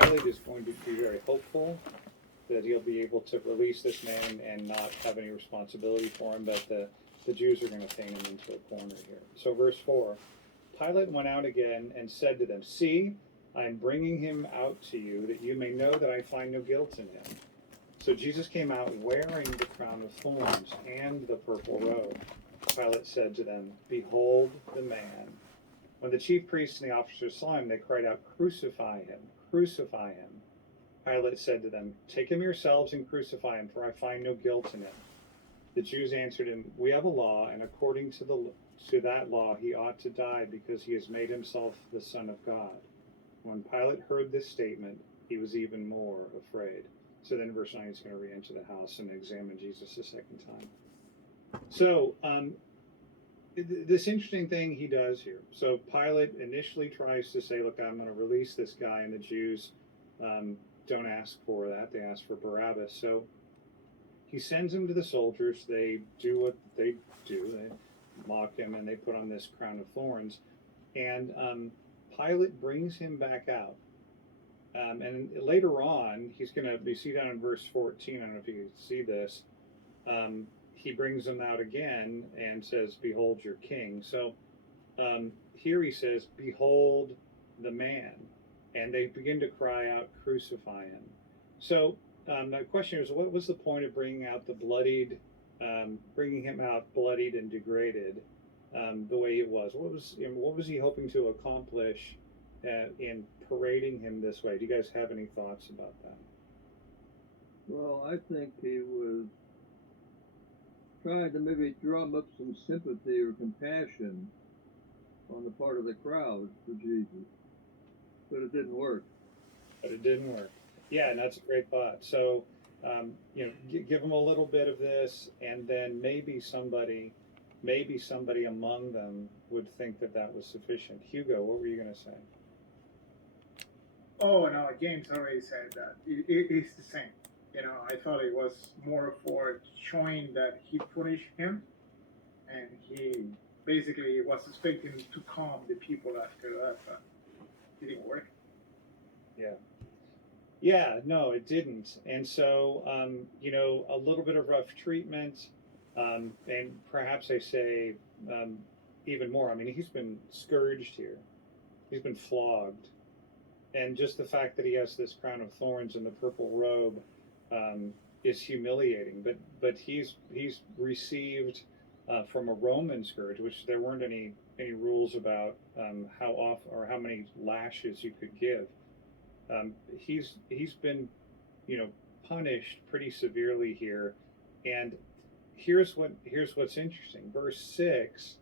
Pilate is going to be very hopeful that he'll be able to release this man and not have any responsibility for him, but the Jews are going to paint him into a corner here. So verse 4, Pilate went out again and said to them, "See, I am bringing him out to you, that you may know that I find no guilt in him." So Jesus came out wearing the crown of thorns and the purple robe. Pilate said to them, "Behold the man." When the chief priests and the officers saw him, they cried out, "Crucify him, crucify him." Pilate said to them, "Take him yourselves and crucify him, for I find no guilt in him." The Jews answered him, "We have a law, and according to that law he ought to die, because he has made himself the Son of God." When Pilate heard this statement, he was even more afraid. So then verse 9, he's going to re-enter the house and examine Jesus a second time. So this interesting thing he does here. So Pilate initially tries to say, look, I'm going to release this guy, and the Jews don't ask for that. They ask for Barabbas. So he sends him to the soldiers. They do what they do. They mock him, and they put on this crown of thorns. And Pilate brings him back out. And later on, he's going to be, see down in verse 14, I don't know if you can see this, he brings him out again and says, "Behold your king." So here he says, "Behold the man." And they begin to cry out, "Crucify him." So the question is, what was the point of bringing out the bloodied, bringing him out bloodied and degraded the way it was? What was he hoping to accomplish in parading him this way? Do you guys have any thoughts about that? Well, I think he was trying to maybe drum up some sympathy or compassion on the part of the crowd for Jesus, but it didn't work. Yeah, and that's a great thought. So, give them a little bit of this, and then maybe somebody among them would think that was sufficient. Hugo, what were you going to say? Oh, no, James already said that. It's the same. I thought it was more for showing that he punished him, and he basically was expecting to calm the people after that, but it didn't work. Yeah, no, it didn't. And so, a little bit of rough treatment, and perhaps I say even more. I mean, he's been scourged here. He's been flogged. And just the fact that he has this crown of thorns and the purple robe is humiliating. But he's received from a Roman scourge, which there weren't any rules about how often or how many lashes you could give. He's been, punished pretty severely here. And here's what's interesting. Verse 6